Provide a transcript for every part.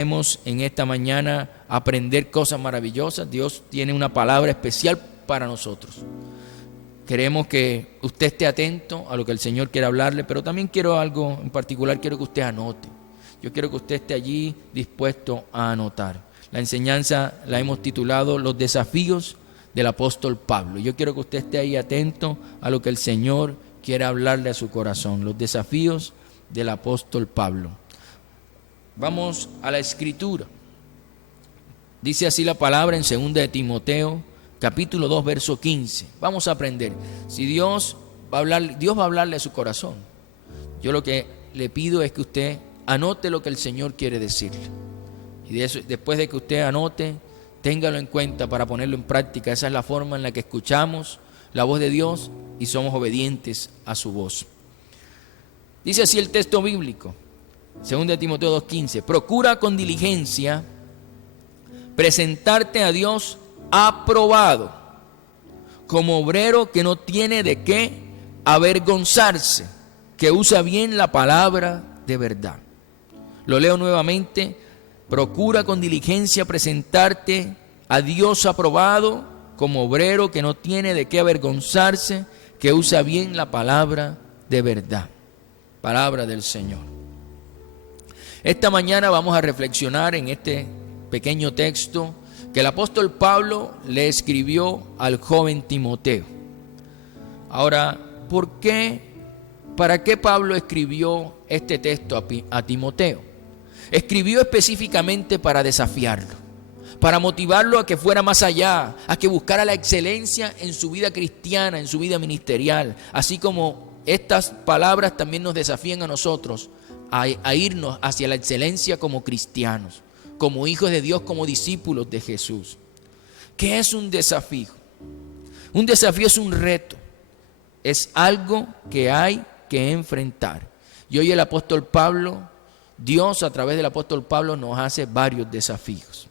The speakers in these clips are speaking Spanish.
En esta mañana aprender cosas maravillosas. Dios tiene una palabra especial para nosotros. Queremos que usted esté atento a lo que el Señor quiere hablarle, pero también quiero algo en particular, quiero que usted anote. Yo quiero que usted esté allí dispuesto a anotar. La enseñanza la hemos titulado Los desafíos del apóstol Pablo. Yo quiero que usted esté ahí atento a lo que el Señor quiere hablarle a su corazón. Los desafíos del apóstol Pablo. Vamos a la Escritura. Dice así la palabra en 2 de Timoteo, capítulo 2, verso 15. Vamos a aprender. Si Dios va a hablarle a su corazón. Yo lo que le pido es que usted anote lo que el Señor quiere decirle. Y después de que usted anote, téngalo en cuenta para ponerlo en práctica. Esa es la forma en la que escuchamos la voz de Dios y somos obedientes a su voz. Dice así el texto bíblico. 2 de Timoteo 2:15, procura con diligencia presentarte a Dios aprobado, como obrero que no tiene de qué avergonzarse, que usa bien la palabra de verdad. Lo leo nuevamente, procura con diligencia presentarte a Dios aprobado, como obrero que no tiene de qué avergonzarse, que usa bien la palabra de verdad. Palabra del Señor. Esta mañana vamos a reflexionar en este pequeño texto que el apóstol Pablo le escribió al joven Timoteo. Ahora, ¿para qué Pablo escribió este texto a Timoteo? Escribió específicamente para desafiarlo, para motivarlo a que fuera más allá, a que buscara la excelencia en su vida cristiana, en su vida ministerial, así como estas palabras también nos desafían a nosotros a irnos hacia la excelencia como cristianos, como hijos de Dios, como discípulos de Jesús. ¿Qué es un desafío? Un desafío es un reto, es algo que hay que enfrentar. Y hoy el apóstol Pablo, Dios a través del apóstol Pablo nos hace varios desafíos.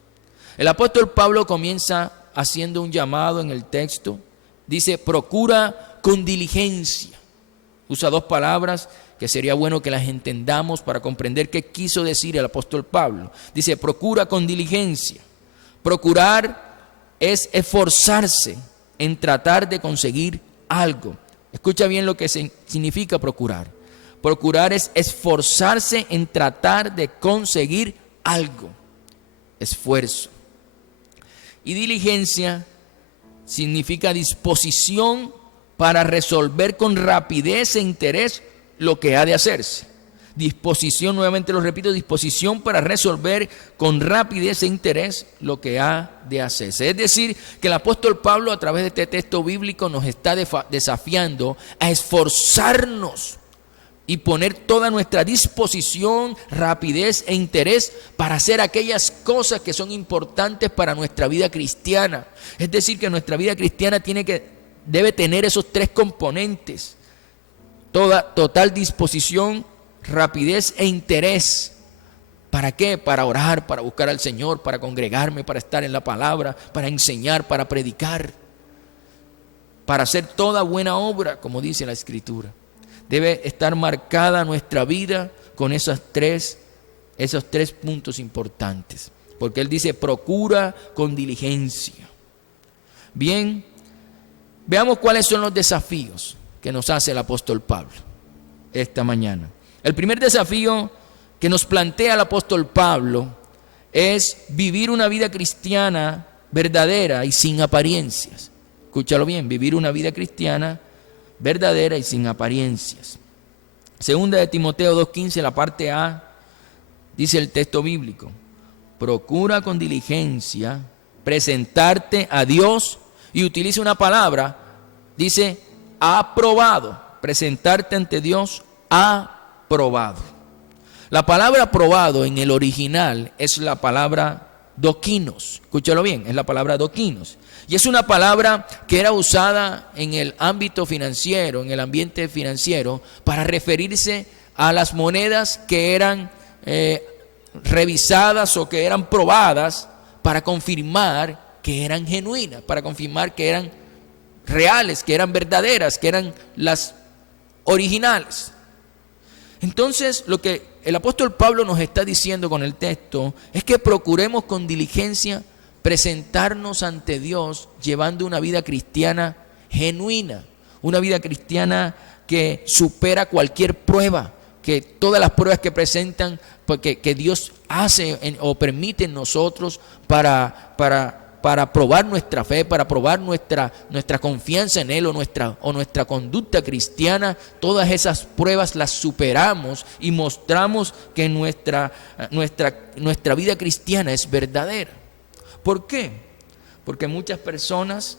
El apóstol Pablo comienza haciendo un llamado en el texto, dice procura con diligencia. Usa dos palabras que sería bueno que las entendamos para comprender qué quiso decir el apóstol Pablo. Dice, procura con diligencia. Procurar es esforzarse en tratar de conseguir algo. Escucha bien lo que significa procurar. Procurar es esforzarse en tratar de conseguir algo. Esfuerzo. Y diligencia significa disposición para resolver con rapidez e interés lo que ha de hacerse. Disposición, nuevamente lo repito, disposición para resolver con rapidez e interés lo que ha de hacerse. Es decir, que el apóstol Pablo a través de este texto bíblico nos está desafiando a esforzarnos y poner toda nuestra disposición, rapidez e interés para hacer aquellas cosas que son importantes para nuestra vida cristiana. Es decir, que nuestra vida cristiana debe tener esos tres componentes. Total disposición, rapidez e interés. ¿Para qué? Para orar, para buscar al Señor, para congregarme, para estar en la palabra, para enseñar, para predicar, para hacer toda buena obra, como dice la Escritura. Debe estar marcada nuestra vida con esos tres puntos importantes. Porque Él dice, procura con diligencia. Bien, veamos cuáles son los desafíos que nos hace el apóstol Pablo esta mañana. El primer desafío que nos plantea el apóstol Pablo es vivir una vida cristiana verdadera y sin apariencias. Escúchalo bien, vivir una vida cristiana verdadera y sin apariencias. 2 de Timoteo 2:15, la parte A, dice el texto bíblico, procura con diligencia presentarte a Dios, y utiliza una palabra, dice aprobado, presentarte ante Dios aprobado. La palabra aprobado en el original es la palabra dokinos. Escúchalo bien, es la palabra dokinos. Y es una palabra que era usada en el ámbito financiero, en el ambiente financiero, para referirse a las monedas que eran revisadas o que eran probadas para confirmar que eran genuinas, para confirmar que eran reales, que eran verdaderas, que eran las originales. Entonces, lo que el apóstol Pablo nos está diciendo con el texto es que procuremos con diligencia presentarnos ante Dios llevando una vida cristiana genuina, una vida cristiana que supera cualquier prueba, que todas las pruebas que presentan, que Dios hace o permite en nosotros para probar nuestra fe, para probar nuestra confianza en Él o nuestra conducta cristiana. Todas esas pruebas las superamos y mostramos que nuestra vida cristiana es verdadera. ¿Por qué? Porque muchas personas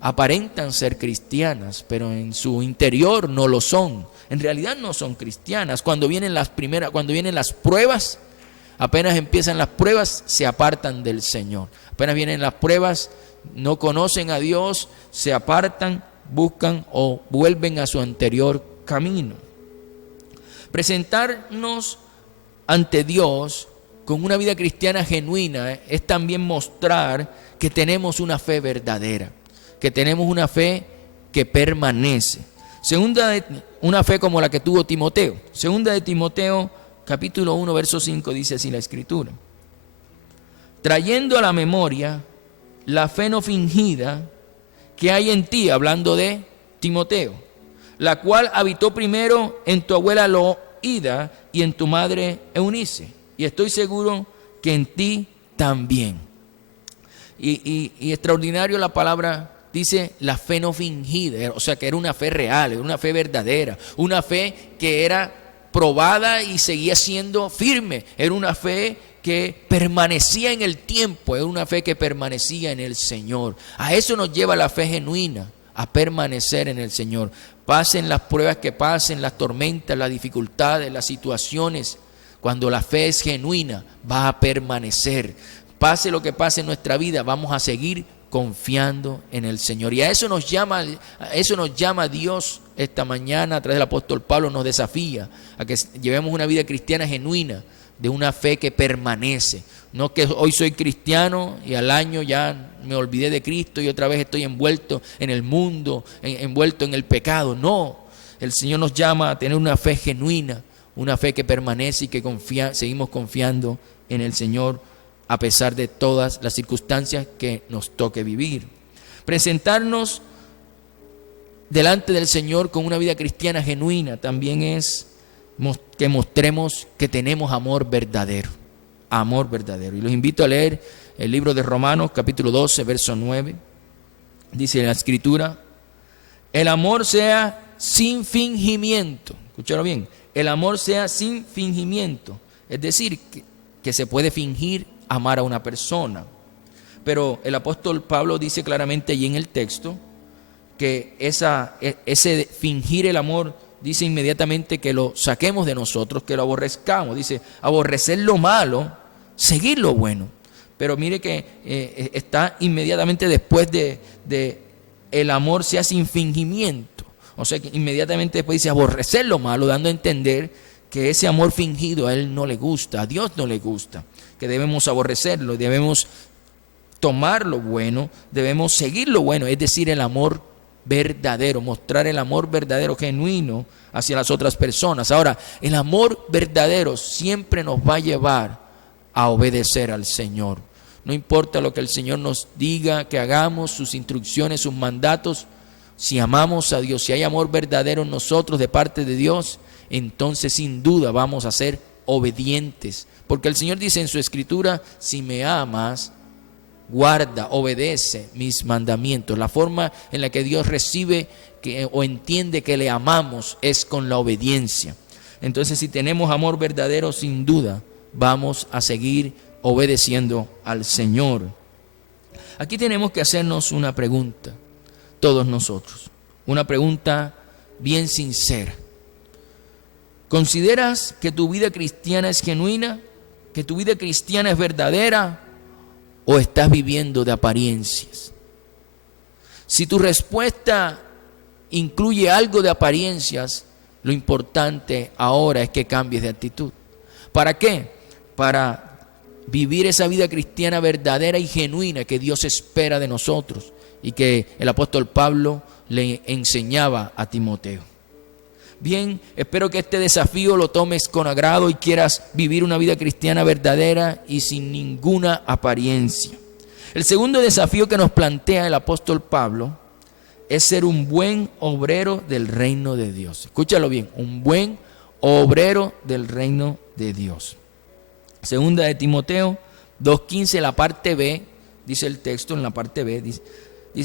aparentan ser cristianas, pero en su interior no lo son. En realidad no son cristianas. Cuando vienen las pruebas, apenas empiezan las pruebas, se apartan del Señor. Apenas vienen las pruebas, no conocen a Dios, se apartan, buscan o vuelven a su anterior camino. Presentarnos ante Dios con una vida cristiana genuina es también mostrar que tenemos una fe verdadera, que tenemos una fe que permanece. Una fe como la que tuvo Timoteo. Segunda de Timoteo, capítulo 1, verso 5, dice así la Escritura: trayendo a la memoria la fe no fingida que hay en ti, hablando de Timoteo, la cual habitó primero en tu abuela Loida y en tu madre Eunice, y estoy seguro que en ti también. Y extraordinario la palabra dice la fe no fingida, o sea que era una fe real, era una fe verdadera, una fe que era probada y seguía siendo firme, era una fe que permanecía en el tiempo, era una fe que permanecía en el Señor. A eso nos lleva la fe genuina, a permanecer en el Señor. Pasen las pruebas que pasen, las tormentas, las dificultades, las situaciones, cuando la fe es genuina, va a permanecer. Pase lo que pase en nuestra vida, vamos a seguir confiando en el Señor. Y a eso nos llama Dios esta mañana. A través del apóstol Pablo nos desafía a que llevemos una vida cristiana genuina, de una fe que permanece. No que hoy soy cristiano y al año ya me olvidé de Cristo y otra vez estoy envuelto en el mundo, envuelto en el pecado. No, el Señor nos llama a tener una fe genuina, una fe que permanece y que seguimos confiando en el Señor a pesar de todas las circunstancias que nos toque vivir. Presentarnos delante del Señor con una vida cristiana genuina también es que mostremos que tenemos amor verdadero. Amor verdadero. Y los invito a leer el libro de Romanos, capítulo 12, verso 9. Dice la Escritura: el amor sea sin fingimiento. Escúchalo bien. El amor sea sin fingimiento. Es decir, que se puede fingir amar a una persona. Pero el apóstol Pablo dice claramente allí en el texto que ese fingir el amor, dice inmediatamente que lo saquemos de nosotros, que lo aborrezcamos. Dice, aborrecer lo malo, seguir lo bueno. Pero mire que está inmediatamente después de el amor sea sin fingimiento. O sea que inmediatamente después dice aborrecer lo malo, dando a entender que ese amor fingido a Él no le gusta, a Dios no le gusta, que debemos aborrecerlo, debemos tomar lo bueno, debemos seguir lo bueno, es decir, el amor verdadero, mostrar el amor verdadero, genuino hacia las otras personas. Ahora, el amor verdadero siempre nos va a llevar a obedecer al Señor. No importa lo que el Señor nos diga que hagamos, sus instrucciones, sus mandatos, si amamos a Dios, si hay amor verdadero en nosotros de parte de Dios, entonces sin duda vamos a ser obedientes. Porque el Señor dice en su Escritura, si me amas, guarda, obedece mis mandamientos. La forma en la que Dios recibe o entiende que le amamos es con la obediencia. Entonces, si tenemos amor verdadero, sin duda vamos a seguir obedeciendo al Señor. Aquí tenemos que hacernos una pregunta, todos nosotros, una pregunta bien sincera. ¿Consideras que tu vida cristiana es genuina? ¿Que tu vida cristiana es verdadera? ¿O estás viviendo de apariencias? Si tu respuesta incluye algo de apariencias, lo importante ahora es que cambies de actitud. ¿Para qué? Para vivir esa vida cristiana verdadera y genuina que Dios espera de nosotros y que el apóstol Pablo le enseñaba a Timoteo. bien, espero que este desafío lo tomes con agrado y quieras vivir una vida cristiana verdadera y sin ninguna apariencia. El segundo desafío que nos plantea el apóstol Pablo es ser un buen obrero del reino de Dios. Escúchalo bien, un buen obrero del reino de Dios. Segunda de Timoteo 2:15, la parte B, dice el texto en la parte B,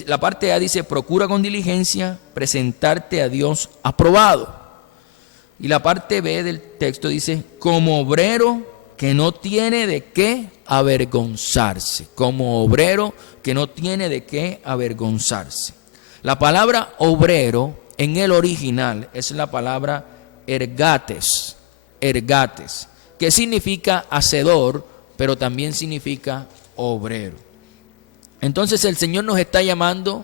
la parte A dice, procura con diligencia presentarte a Dios aprobado. Y la parte B del texto dice, como obrero que no tiene de qué avergonzarse. Como obrero que no tiene de qué avergonzarse. La palabra obrero en el original es la palabra ergates, que significa hacedor, pero también significa obrero. Entonces el Señor nos está llamando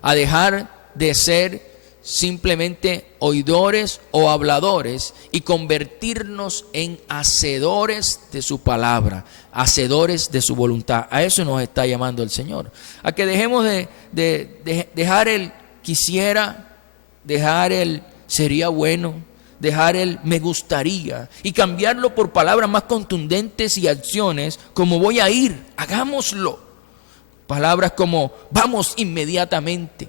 a dejar de ser simplemente oidores o habladores y convertirnos en hacedores de su palabra, hacedores de su voluntad. A eso nos está llamando el Señor. A que dejemos de dejar el quisiera, dejar el sería bueno, dejar el me gustaría y cambiarlo por palabras más contundentes y acciones como voy a ir, hagámoslo. Palabras como vamos inmediatamente.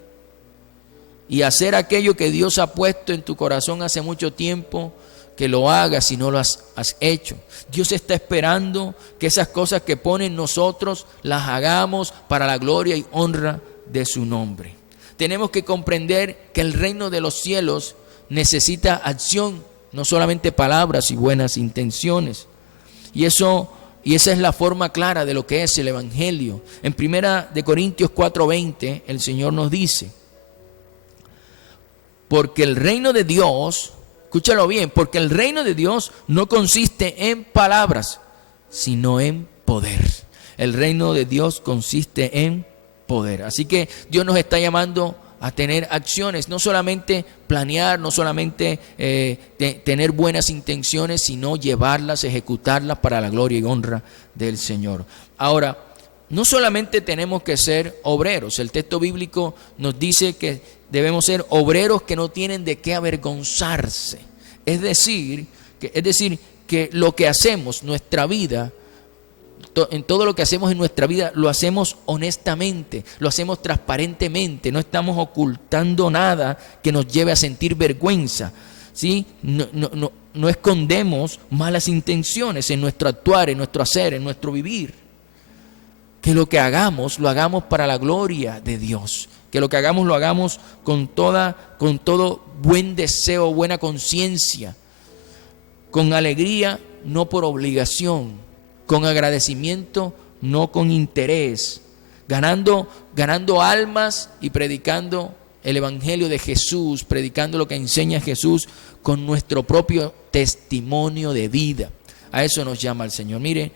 Y hacer aquello que Dios ha puesto en tu corazón hace mucho tiempo, que lo hagas si no lo has hecho. Dios está esperando que esas cosas que pone en nosotros las hagamos para la gloria y honra de su nombre. Tenemos que comprender que el reino de los cielos necesita acción, no solamente palabras y buenas intenciones. Y esa es la forma clara de lo que es el Evangelio. En 1 Corintios 4:20 el Señor nos dice, porque el reino de Dios, escúchalo bien, porque el reino de Dios no consiste en palabras, sino en poder. El reino de Dios consiste en poder. Así que Dios nos está llamando a tener acciones, no solamente planear, no solamente tener buenas intenciones, sino llevarlas, ejecutarlas para la gloria y honra del Señor. Ahora, no solamente tenemos que ser obreros, el texto bíblico nos dice que debemos ser obreros que no tienen de qué avergonzarse. Es decir, que lo que hacemos, nuestra vida, en todo lo que hacemos en nuestra vida, lo hacemos honestamente, lo hacemos transparentemente, no estamos ocultando nada que nos lleve a sentir vergüenza, ¿sí? No escondemos malas intenciones en nuestro actuar, en nuestro hacer, en nuestro vivir. Que lo que hagamos, lo hagamos para la gloria de Dios. Que lo que hagamos, lo hagamos con todo buen deseo, buena conciencia, con alegría, no por obligación, con agradecimiento, no con interés, ganando almas y predicando el Evangelio de Jesús, predicando lo que enseña Jesús con nuestro propio testimonio de vida. A eso nos llama el Señor. Mire,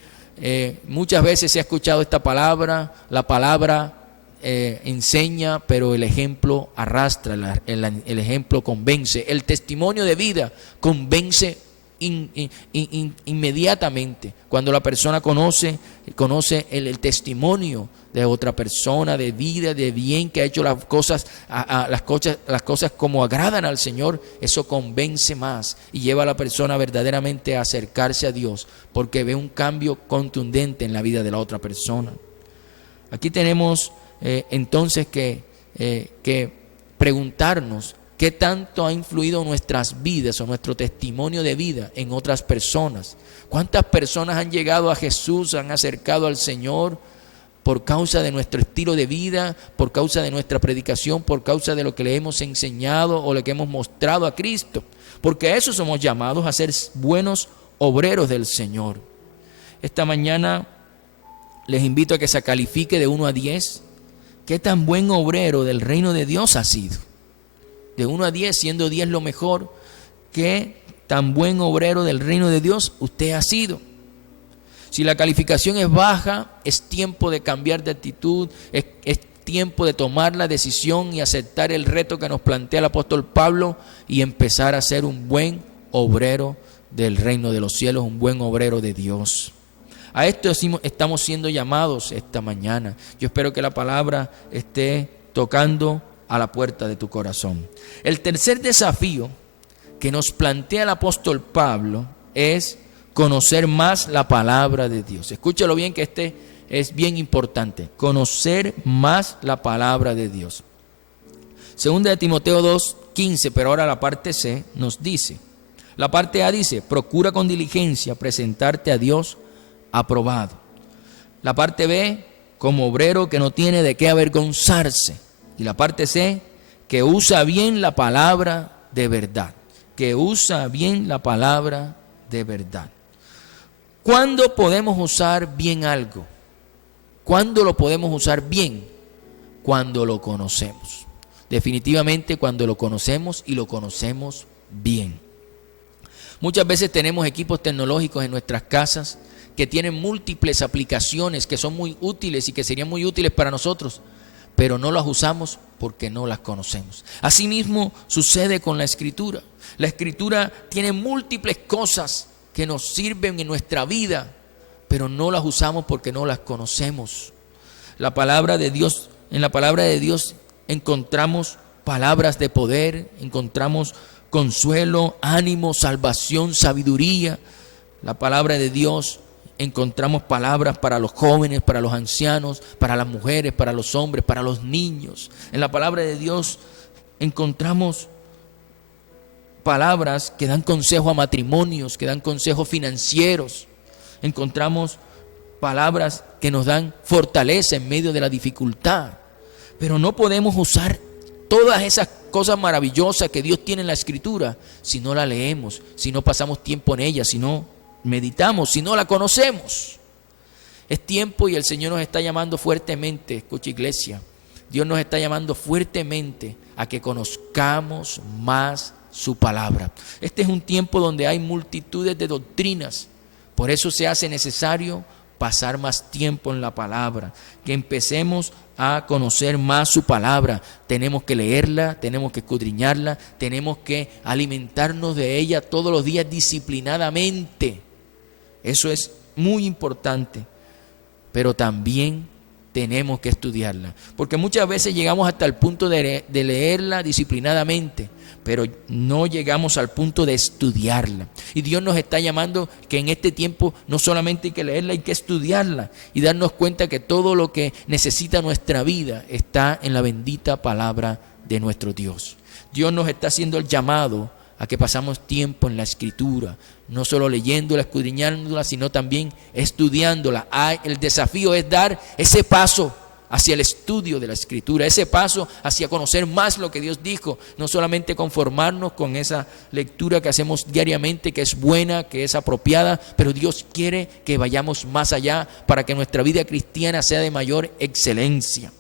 muchas veces se ha escuchado esta palabra, la palabra enseña, pero el ejemplo arrastra, el ejemplo convence. El testimonio de vida convence inmediatamente. Cuando la persona conoce el testimonio de otra persona, de vida, de bien, que ha hecho las cosas como agradan al Señor, eso convence más y lleva a la persona verdaderamente a acercarse a Dios, porque ve un cambio contundente en la vida de la otra persona. Aquí tenemos entonces que preguntarnos qué tanto ha influido nuestras vidas o nuestro testimonio de vida en otras personas. ¿Cuántas personas han llegado a Jesús, han acercado al Señor por causa de nuestro estilo de vida, por causa de nuestra predicación, por causa de lo que le hemos enseñado o lo que hemos mostrado a Cristo? Porque a eso somos llamados, a ser buenos obreros del Señor. Esta mañana les invito a que se califique de 1 a 10. ¿Qué tan buen obrero del reino de Dios ha sido? De 1 a 10, siendo 10 lo mejor, ¿qué tan buen obrero del reino de Dios usted ha sido? Si la calificación es baja, es tiempo de cambiar de actitud, es tiempo de tomar la decisión y aceptar el reto que nos plantea el apóstol Pablo y empezar a ser un buen obrero del reino de los cielos, un buen obrero de Dios. A esto estamos siendo llamados esta mañana. Yo espero que la palabra esté tocando a la puerta de tu corazón. El tercer desafío que nos plantea el apóstol Pablo es conocer más la palabra de Dios. Escúchalo bien, que este es bien importante. Conocer más la palabra de Dios. Segunda de Timoteo 2:15, pero ahora la parte C nos dice. La parte A dice, procura con diligencia presentarte a Dios aprobado. La parte B, como obrero que no tiene de qué avergonzarse. Y la parte C, que usa bien la palabra de verdad. Que usa bien la palabra de verdad. ¿Cuándo podemos usar bien algo? ¿Cuándo lo podemos usar bien? Cuando lo conocemos. Definitivamente cuando lo conocemos y lo conocemos bien. Muchas veces tenemos equipos tecnológicos en nuestras casas que tienen múltiples aplicaciones que son muy útiles y que serían muy útiles para nosotros, pero no las usamos porque no las conocemos. Asimismo sucede con la Escritura. La Escritura tiene múltiples cosas que nos sirven en nuestra vida, pero no las usamos porque no las conocemos. La palabra de Dios, en la palabra de Dios encontramos palabras de poder, encontramos consuelo, ánimo, salvación, sabiduría. La palabra de Dios encontramos palabras para los jóvenes, para los ancianos, para las mujeres, para los hombres, para los niños. En la palabra de Dios encontramos palabras que dan consejo a matrimonios, que dan consejos financieros. Encontramos palabras que nos dan fortaleza en medio de la dificultad. Pero no podemos usar todas esas cosas maravillosas que Dios tiene en la Escritura si no la leemos, si no pasamos tiempo en ella, si no meditamos, si no la conocemos. Es tiempo y el Señor nos está llamando fuertemente, escucha iglesia, Dios nos está llamando fuertemente a que conozcamos más su palabra. Este es un tiempo donde hay multitudes de doctrinas, por eso se hace necesario pasar más tiempo en la palabra, que empecemos a conocer más su palabra. Tenemos que leerla, tenemos que escudriñarla, tenemos que alimentarnos de ella todos los días disciplinadamente. Eso es muy importante, pero también tenemos que estudiarla, porque muchas veces llegamos hasta el punto de leerla disciplinadamente, pero no llegamos al punto de estudiarla. Y Dios nos está llamando que en este tiempo no solamente hay que leerla, hay que estudiarla y darnos cuenta que todo lo que necesita nuestra vida está en la bendita palabra de nuestro Dios. Dios nos está haciendo el llamado a que pasamos tiempo en la Escritura, no solo leyéndola, escudriñándola, sino también estudiándola. El desafío es dar ese paso hacia el estudio de la Escritura, ese paso hacia conocer más lo que Dios dijo, no solamente conformarnos con esa lectura que hacemos diariamente, que es buena, que es apropiada, pero Dios quiere que vayamos más allá para que nuestra vida cristiana sea de mayor excelencia.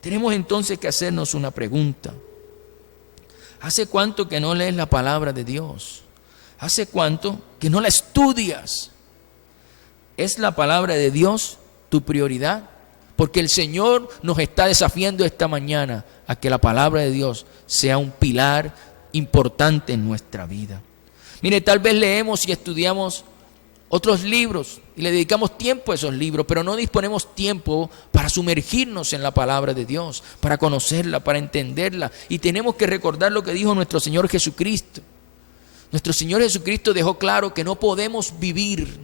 Tenemos entonces que hacernos una pregunta. ¿Hace cuánto que no lees la palabra de Dios? ¿Hace cuánto que no la estudias? ¿Es la palabra de Dios tu prioridad? Porque el Señor nos está desafiando esta mañana a que la palabra de Dios sea un pilar importante en nuestra vida. Mire, tal vez leemos y estudiamos otros libros y le dedicamos tiempo a esos libros, pero no disponemos tiempo para sumergirnos en la palabra de Dios, para conocerla, para entenderla. Y tenemos que recordar lo que dijo nuestro Señor Jesucristo. Nuestro Señor Jesucristo dejó claro que no podemos vivir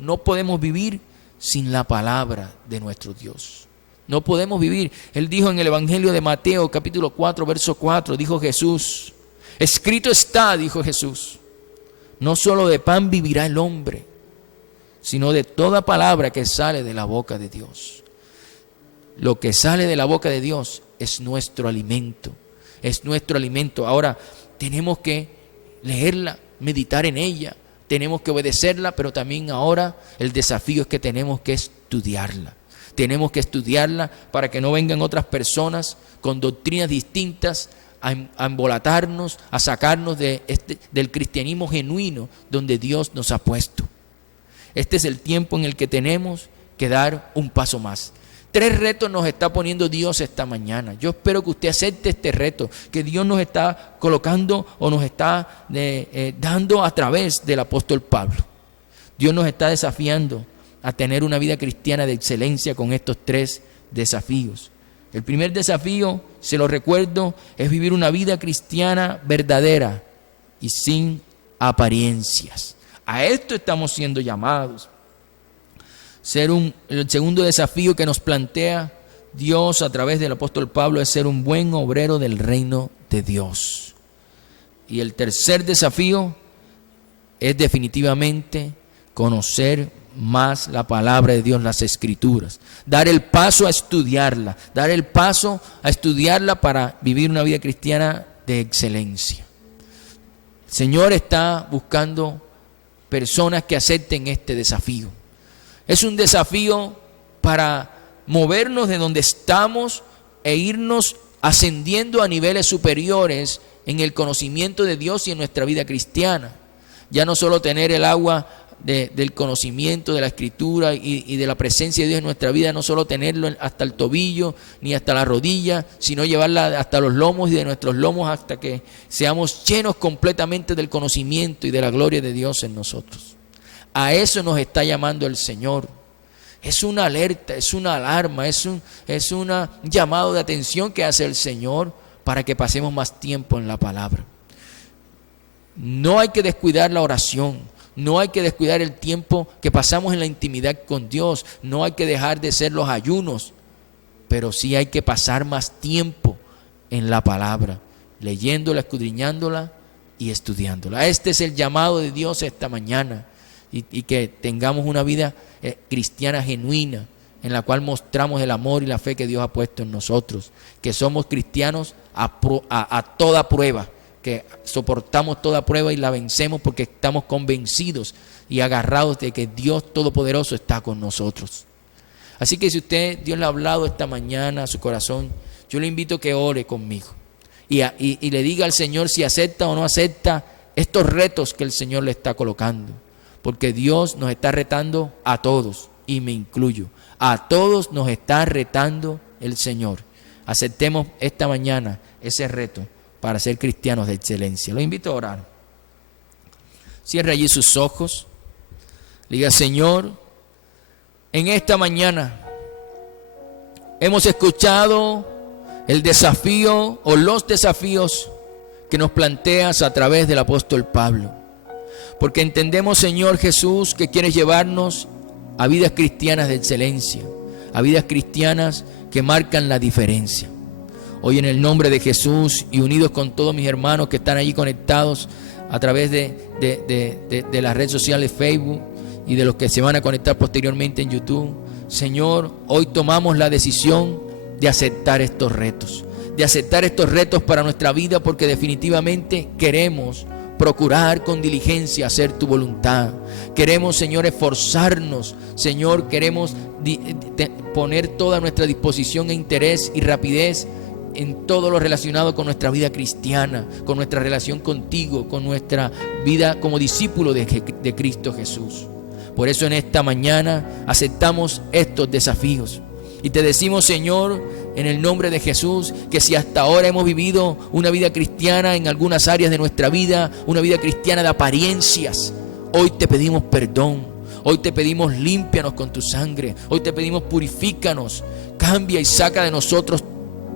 sin la palabra de nuestro Dios. No podemos vivir. Él dijo en el Evangelio de Mateo, capítulo 4, verso 4, dijo Jesús, escrito está, dijo Jesús, no solo de pan vivirá el hombre, sino de toda palabra que sale de la boca de Dios. Lo que sale de la boca de Dios es nuestro alimento, es nuestro alimento. Ahora tenemos que leerla, meditar en ella, tenemos que obedecerla, pero también ahora el desafío es que tenemos que estudiarla. Tenemos que estudiarla para que no vengan otras personas con doctrinas distintas a embolatarnos, a sacarnos del cristianismo genuino donde Dios nos ha puesto. Este es el tiempo en el que tenemos que dar un paso más. 3 retos nos está poniendo Dios esta mañana. Yo espero que usted acepte este reto que Dios nos está colocando o nos está dando a través del apóstol Pablo. Dios nos está desafiando a tener una vida cristiana de excelencia con estos 3 desafíos. El primer desafío, se lo recuerdo, es vivir una vida cristiana verdadera y sin apariencias. A esto estamos siendo llamados. El segundo desafío que nos plantea Dios a través del apóstol Pablo es ser un buen obrero del reino de Dios. Y el tercer desafío es definitivamente conocer más la palabra de Dios, las Escrituras. Dar el paso a estudiarla, para vivir una vida cristiana de excelencia. El Señor está buscando personas que acepten este desafío. Es un desafío para movernos de donde estamos e irnos ascendiendo a niveles superiores en el conocimiento de Dios y en nuestra vida cristiana. Ya no solo tener el agua del conocimiento de la Escritura y de la presencia de Dios en nuestra vida, no solo tenerlo hasta el tobillo ni hasta la rodilla, sino llevarla hasta los lomos y de nuestros lomos hasta que seamos llenos completamente del conocimiento y de la gloria de Dios en nosotros. A eso nos está llamando el Señor. Es una alerta, es una alarma, es un llamado de atención que hace el Señor para que pasemos más tiempo en la palabra. No hay que descuidar la oración, no hay que descuidar el tiempo que pasamos en la intimidad con Dios, no hay que dejar de hacer los ayunos, pero sí hay que pasar más tiempo en la palabra, leyéndola, escudriñándola y estudiándola. Este es el llamado de Dios esta mañana, y que tengamos una vida cristiana genuina, en la cual mostramos el amor y la fe que Dios ha puesto en nosotros, que somos cristianos a toda prueba, que soportamos toda prueba y la vencemos porque estamos convencidos y agarrados de que Dios Todopoderoso está con nosotros. Así que si Dios le ha hablado esta mañana a su corazón, yo le invito a que ore conmigo y le diga al Señor si acepta o no acepta estos retos que el Señor le está colocando. Porque Dios nos está retando a todos, y me incluyo. A todos nos está retando el Señor. Aceptemos esta mañana ese reto para ser cristianos de excelencia. Los invito a orar. Cierre allí sus ojos. Diga: Señor, en esta mañana hemos escuchado el desafío o los desafíos que nos planteas a través del apóstol Pablo. Porque entendemos, Señor Jesús, que quieres llevarnos a vidas cristianas de excelencia, a vidas cristianas que marcan la diferencia. Hoy, en el nombre de Jesús y unidos con todos mis hermanos que están allí conectados a través de las redes sociales Facebook y de los que se van a conectar posteriormente en YouTube, Señor, hoy tomamos la decisión de aceptar estos retos, para nuestra vida, porque definitivamente queremos procurar con diligencia hacer tu voluntad. Queremos, Señor, esforzarnos. Señor, queremos poner toda nuestra disposición e interés y rapidez en todo lo relacionado con nuestra vida cristiana, con nuestra relación contigo, con nuestra vida como discípulo de Cristo Jesús. Por eso en esta mañana aceptamos estos desafíos. Y te decimos, Señor, en el nombre de Jesús, que si hasta ahora hemos vivido una vida cristiana en algunas áreas de nuestra vida, una vida cristiana de apariencias, hoy te pedimos perdón. Hoy te pedimos límpianos con tu sangre. Hoy te pedimos purifícanos. Cambia y saca de nosotros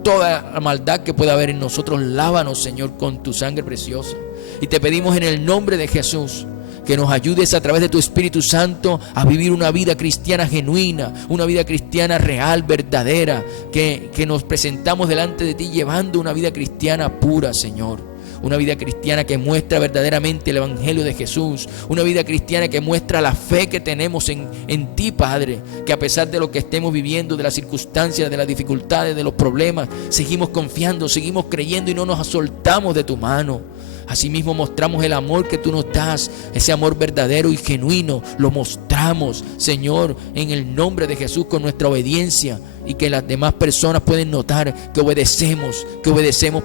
toda la maldad que pueda haber en nosotros. Lávanos, Señor, con tu sangre preciosa. Y te pedimos en el nombre de Jesús que nos ayudes a través de tu Espíritu Santo a vivir una vida cristiana genuina, una vida cristiana real, verdadera, que nos presentamos delante de ti llevando una vida cristiana pura, Señor. Una vida cristiana que muestra verdaderamente el Evangelio de Jesús. Una vida cristiana que muestra la fe que tenemos en ti, Padre. Que a pesar de lo que estemos viviendo, de las circunstancias, de las dificultades, de los problemas, seguimos confiando, seguimos creyendo y no nos soltamos de tu mano. Asimismo mostramos el amor que tú nos das, ese amor verdadero y genuino. Lo mostramos, Señor, en el nombre de Jesús, con nuestra obediencia, y que las demás personas pueden notar que obedecemos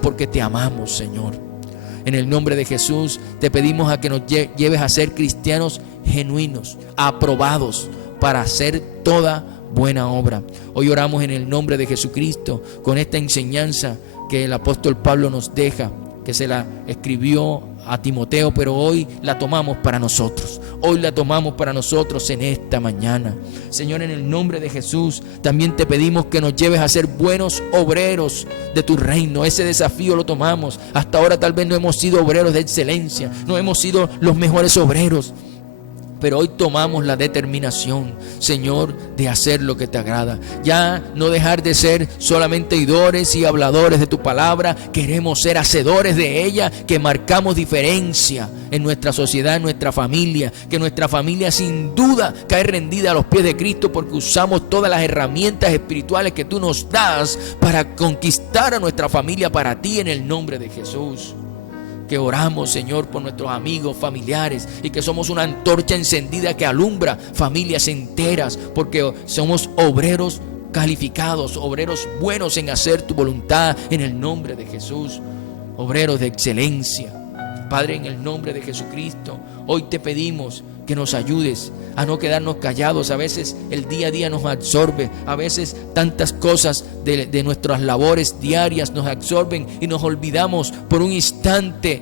porque te amamos, Señor. En el nombre de Jesús te pedimos a que nos lleves a ser cristianos genuinos, aprobados para hacer toda buena obra. Hoy oramos en el nombre de Jesucristo con esta enseñanza que el apóstol Pablo nos deja que se la escribió a Timoteo, pero hoy la tomamos para nosotros. Hoy la tomamos para nosotros en esta mañana. Señor, en el nombre de Jesús, también te pedimos que nos lleves a ser buenos obreros de tu reino. Ese desafío lo tomamos. Hasta ahora tal vez no hemos sido obreros de excelencia, no hemos sido los mejores obreros, pero hoy tomamos la determinación, Señor, de hacer lo que te agrada. Ya no dejar de ser solamente oidores y habladores de tu palabra. Queremos ser hacedores de ella, que marcamos diferencia en nuestra sociedad, en nuestra familia. Que nuestra familia sin duda cae rendida a los pies de Cristo, porque usamos todas las herramientas espirituales que tú nos das para conquistar a nuestra familia para ti, en el nombre de Jesús. Que oramos, Señor, por nuestros amigos, familiares, y que somos una antorcha encendida que alumbra familias enteras, porque somos obreros calificados, obreros buenos en hacer tu voluntad, en el nombre de Jesús, obreros de excelencia. Padre, en el nombre de Jesucristo, hoy te pedimos que nos ayudes a no quedarnos callados. A veces el día a día nos absorbe, a veces tantas cosas de nuestras labores diarias nos absorben y nos olvidamos por un instante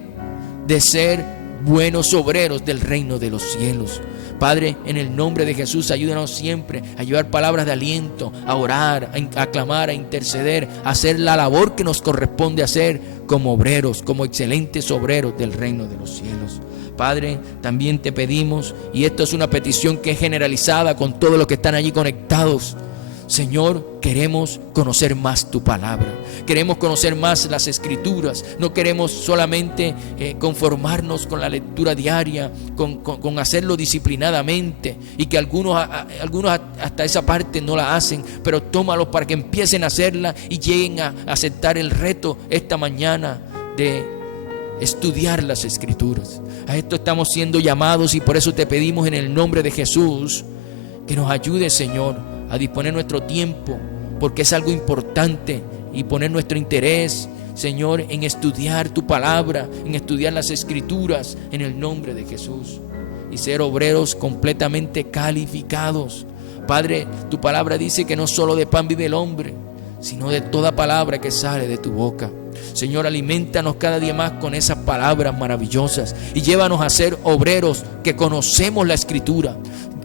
de ser buenos obreros del reino de los cielos. Padre, en el nombre de Jesús, ayúdanos siempre a llevar palabras de aliento, a orar, a clamar, a interceder, a hacer la labor que nos corresponde hacer como obreros, como excelentes obreros del reino de los cielos. Padre, también te pedimos, y esto es una petición que es generalizada con todos los que están allí conectados. Señor, queremos conocer más tu palabra, queremos conocer más las escrituras. No queremos solamente conformarnos con la lectura diaria, con hacerlo disciplinadamente, y que algunos hasta esa parte no la hacen, pero tómalos para que empiecen a hacerla y lleguen a aceptar el reto esta mañana de estudiar las escrituras. A esto estamos siendo llamados, y por eso te pedimos en el nombre de Jesús que nos ayudes, Señor, a disponer nuestro tiempo, porque es algo importante, y poner nuestro interés, Señor, en estudiar tu palabra, en estudiar las escrituras, en el nombre de Jesús, y ser obreros completamente calificados. Padre, tu palabra dice que no solo de pan vive el hombre, sino de toda palabra que sale de tu boca. Señor, aliméntanos cada día más con esas palabras maravillosas, y llévanos a ser obreros que conocemos la escritura.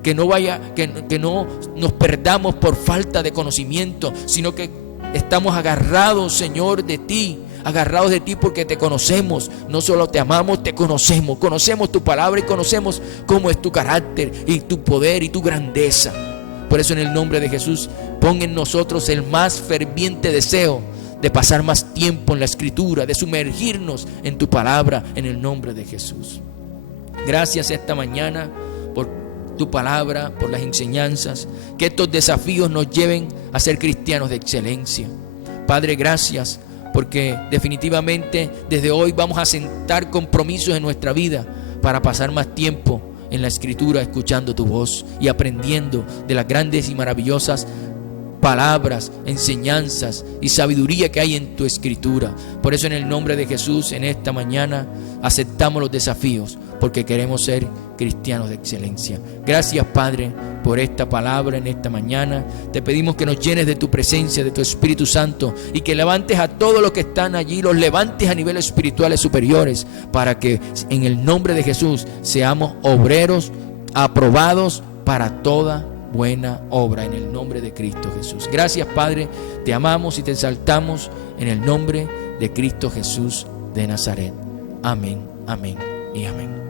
Que no nos perdamos por falta de conocimiento, sino que estamos agarrados, Señor, de ti, agarrados de ti porque te conocemos. No solo te amamos, te conocemos. Conocemos tu palabra y conocemos cómo es tu carácter y tu poder y tu grandeza. Por eso, en el nombre de Jesús, pon en nosotros el más ferviente deseo de pasar más tiempo en la escritura, de sumergirnos en tu palabra, en el nombre de Jesús. Gracias esta mañana por tu palabra, por las enseñanzas, que estos desafíos nos lleven a ser cristianos de excelencia. Padre, gracias, porque definitivamente desde hoy vamos a sentar compromisos en nuestra vida para pasar más tiempo en la escritura, escuchando tu voz y aprendiendo de las grandes y maravillosas palabras, enseñanzas y sabiduría que hay en tu escritura. Por eso, en el nombre de Jesús, en esta mañana aceptamos los desafíos, porque queremos ser cristianos de excelencia. Gracias, Padre, por esta palabra en esta mañana. Te pedimos que nos llenes de tu presencia, de tu Espíritu Santo, y que levantes a todos los que están allí, los levantes a niveles espirituales superiores, para que en el nombre de Jesús seamos obreros aprobados para toda buena obra, en el nombre de Cristo Jesús. Gracias, Padre, te amamos y te exaltamos en el nombre de Cristo Jesús de Nazaret. Amén, amén y amén.